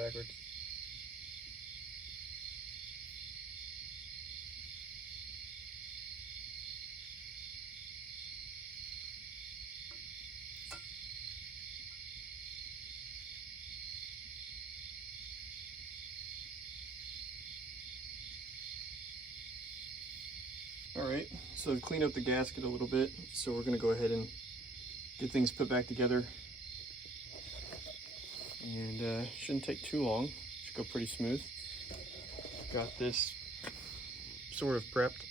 backwards. Alright, so to clean up the gasket a little bit, so we're going to go ahead and get things put back together. And shouldn't take too long, should go pretty smooth. Got this sort of prepped.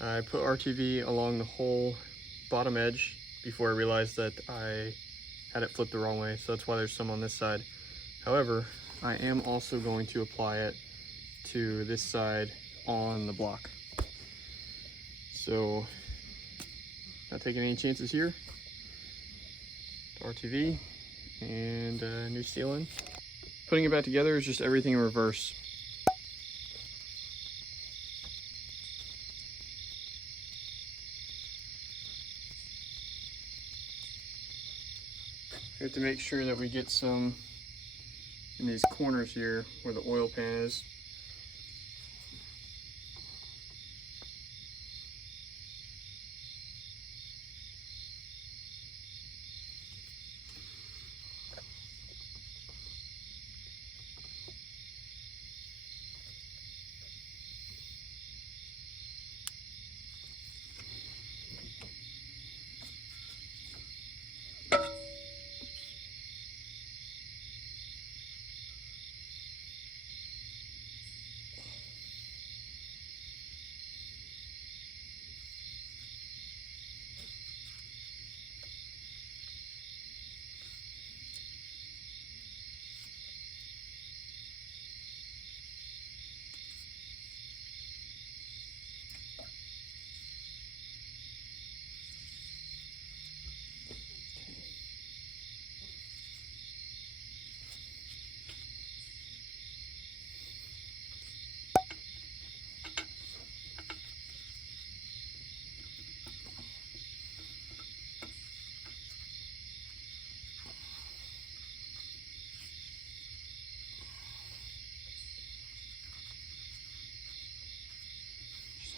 I put RTV along the whole bottom edge before I realized that I had it flipped the wrong way, so that's why there's some on this side. However, I am also going to apply it to this side on the block. So, not taking any chances here. RTV and new sealant. Putting it back together is just everything in reverse. We have to make sure that we get some in these corners here where the oil pan is.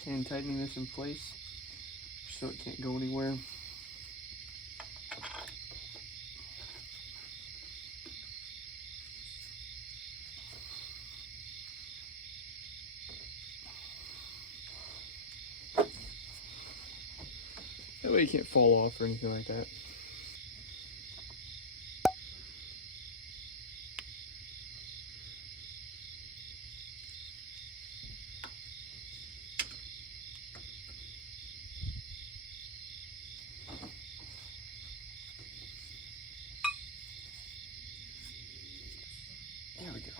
Hand tightening this in place so it can't go anywhere. That way you can't fall off or anything like that. There we go.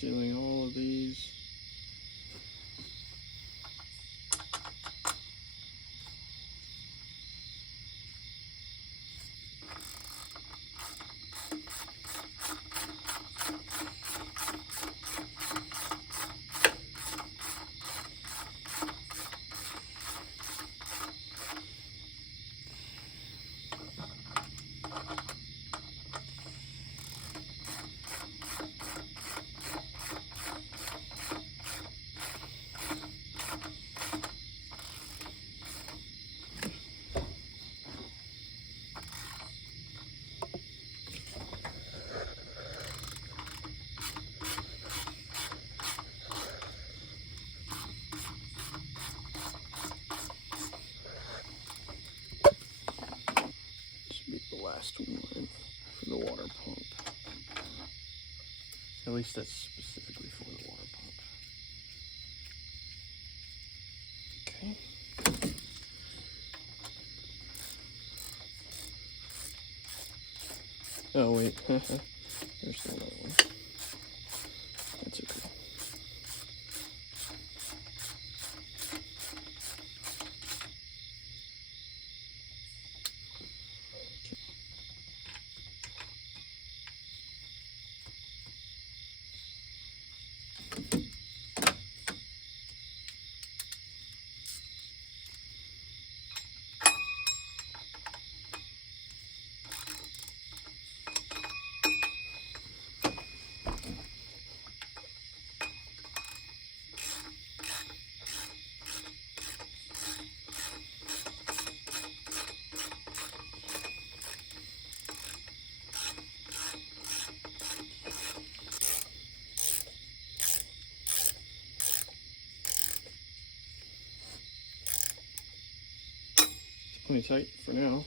sealing all of these. Last one for the water pump. At least that's specifically for the water pump. Okay. Oh wait, there's still another one. That's okay. Plenty tight for now.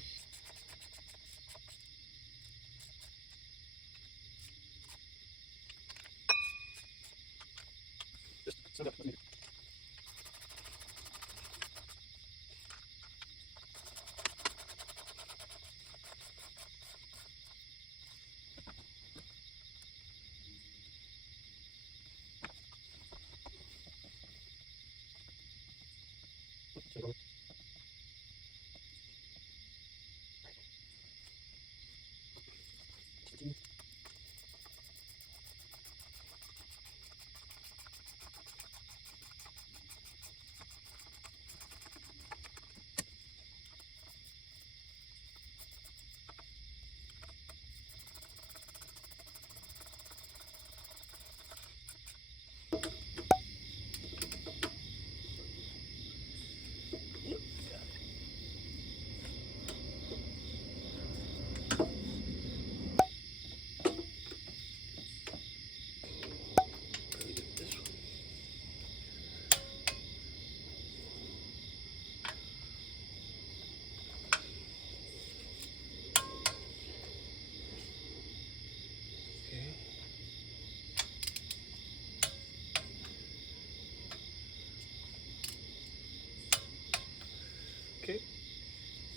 Okay,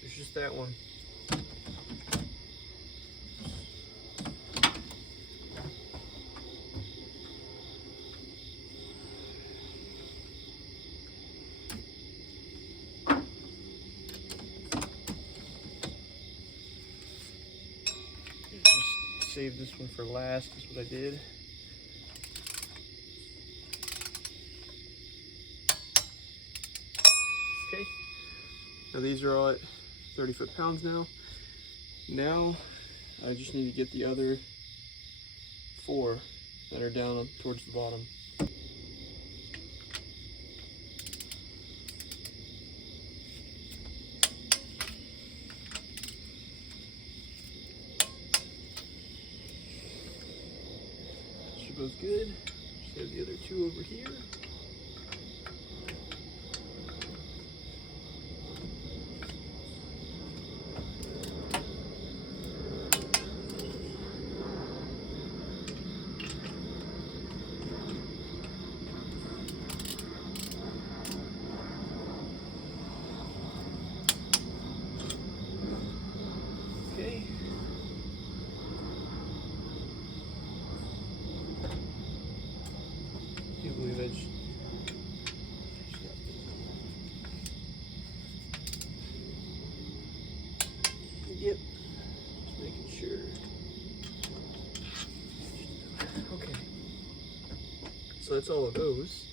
there's just that one. Just save this one for last, is what I did. Okay. Now these are all at 30 foot-pounds now. Now I just need to get the other 4 that are down towards the bottom. Should both good. Just have the other 2 over here. that's all of those.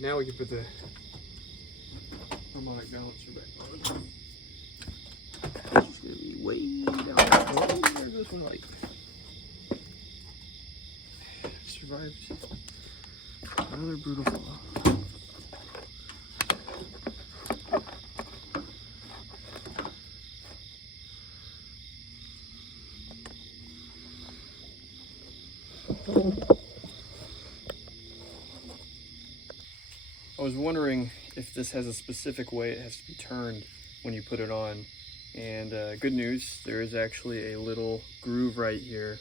Now we can put the harmonic balancer back on. It's gonna be way down. Oh, there goes one light. Survived another brutal fall. I was wondering if this has a specific way it has to be turned when you put it on, and good news, there is actually a little groove right here.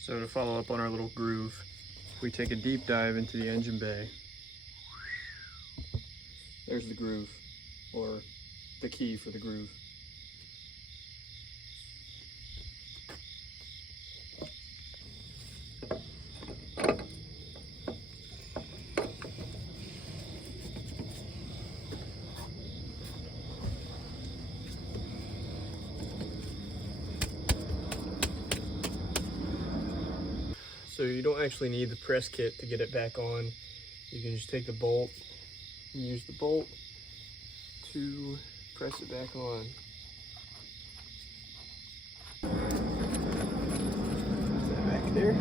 So to follow up on our little groove, we take a deep dive into the engine bay. There's the groove, or the key for the groove. So you don't actually need the press kit to get it back on. You can just take the bolt and use the bolt to press it back on. Put that back there.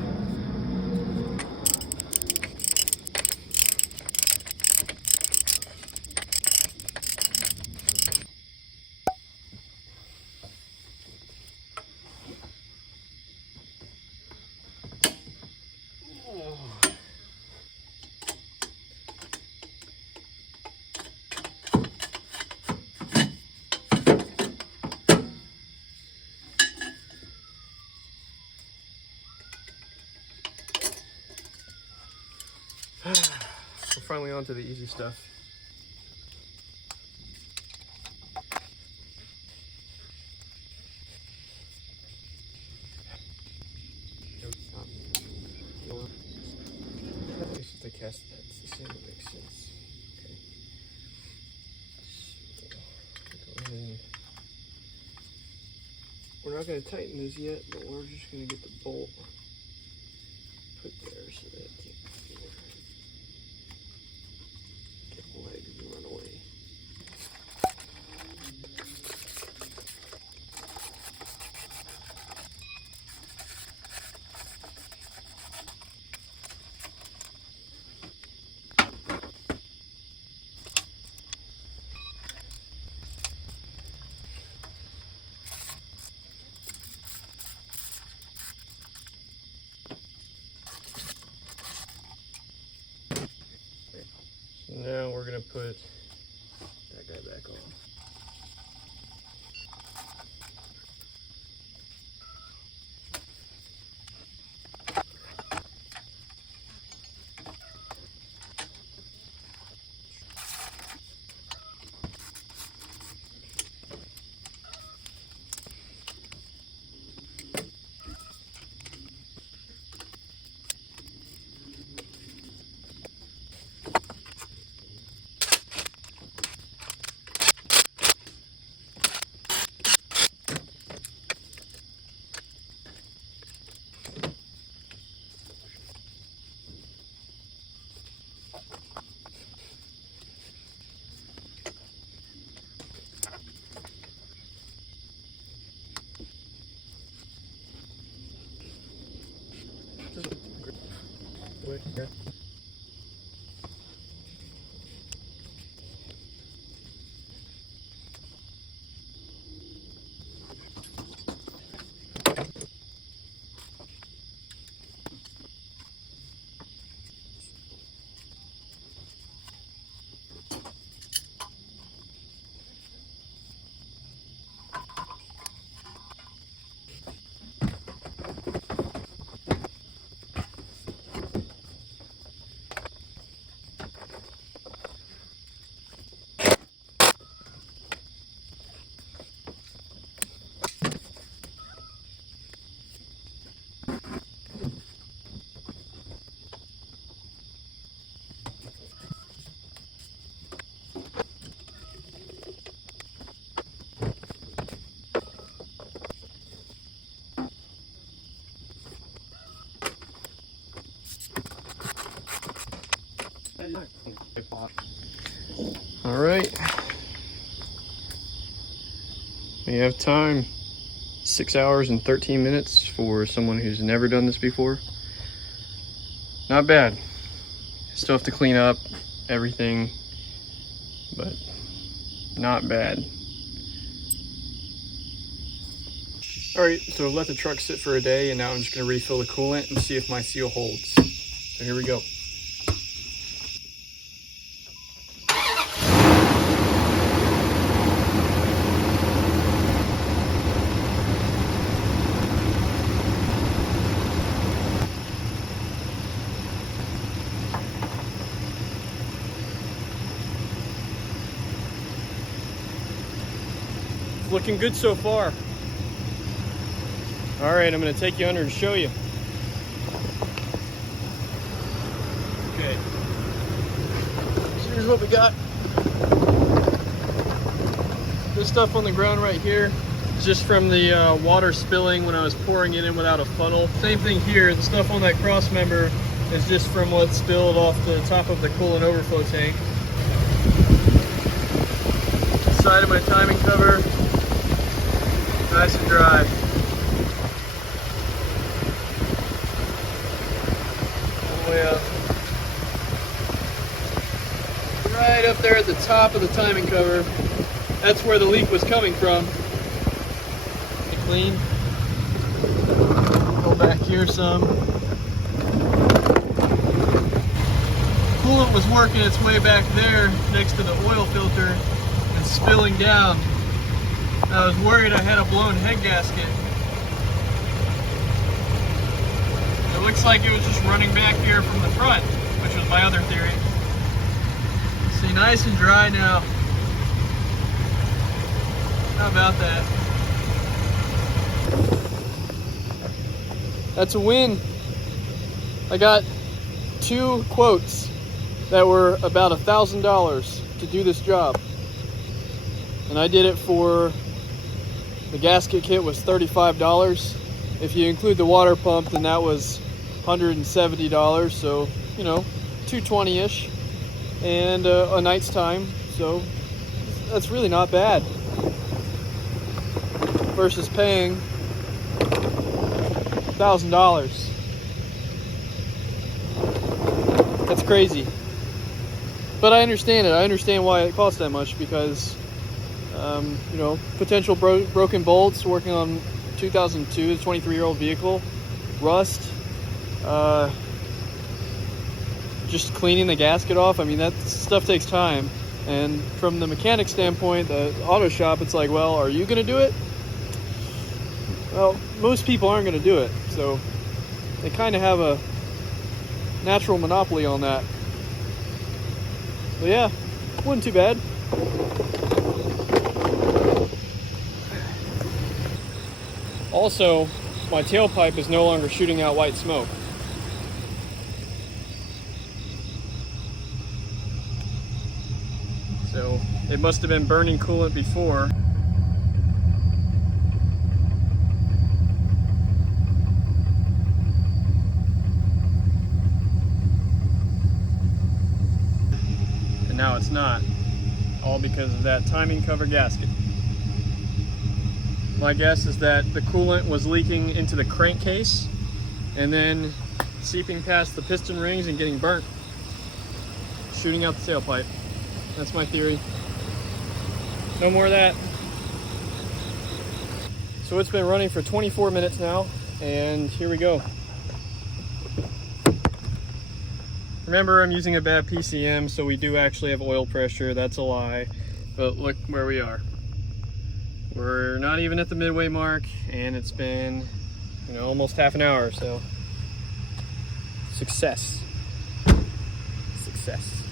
We're finally on to the easy stuff. This is the cast that's the same, it makes sense. Okay. So, we're not going to tighten this yet, but we're just going to get the bolt put there so that it can't get legs and run away. Now we're going to put that guy back on. Yeah. All right. We have time. 6 hours and 13 minutes for someone who's never done this before. Not bad. Still have to clean up everything, but not bad. All right, so I've let the truck sit for a day, and now I'm just gonna refill the coolant and see if my seal holds. So here we go. Looking good so far. All right, I'm gonna take you under and show you. Okay, so here's what we got. This stuff on the ground right here is just from the water spilling when I was pouring it in without a funnel. Same thing here, the stuff on that cross member is just from what spilled off the top of the coolant overflow tank. Side of my timing cover, nice and dry. All the way up. Right up there at the top of the timing cover. That's where the leak was coming from. Clean. Go back here some. Coolant was working its way back there next to the oil filter and spilling down. I was worried I had a blown head gasket. It looks like it was just running back here from the front, which was my other theory. See, nice and dry now. How about that? That's a win. I got 2 quotes that were about $1,000 to do this job. And I did it for, the gasket kit was $35. If you include the water pump, then that was $170. So, you know, $220-ish. And a night's time. So that's really not bad. Versus paying $1,000. That's crazy. But I understand it. I understand why it costs that much, because you know, potential broken bolts working on 2002, a 23-year-old vehicle, rust, just cleaning the gasket off. I mean, that stuff takes time. And from the mechanic standpoint, the auto shop, it's like, well, are you going to do it? Well, most people aren't going to do it. So they kind of have a natural monopoly on that. But yeah, wasn't too bad. Also, my tailpipe is no longer shooting out white smoke. So it must have been burning coolant before. And now it's not. All because of that timing cover gasket. My guess is that the coolant was leaking into the crankcase and then seeping past the piston rings and getting burnt, shooting out the tailpipe. That's my theory. No more of that. So it's been running for 24 minutes now, and here we go. Remember, I'm using a bad PCM, so we do actually have oil pressure. That's a lie, but look where we are. We're not even at the midway mark, and it's been, you know, almost half an hour, so success. Success.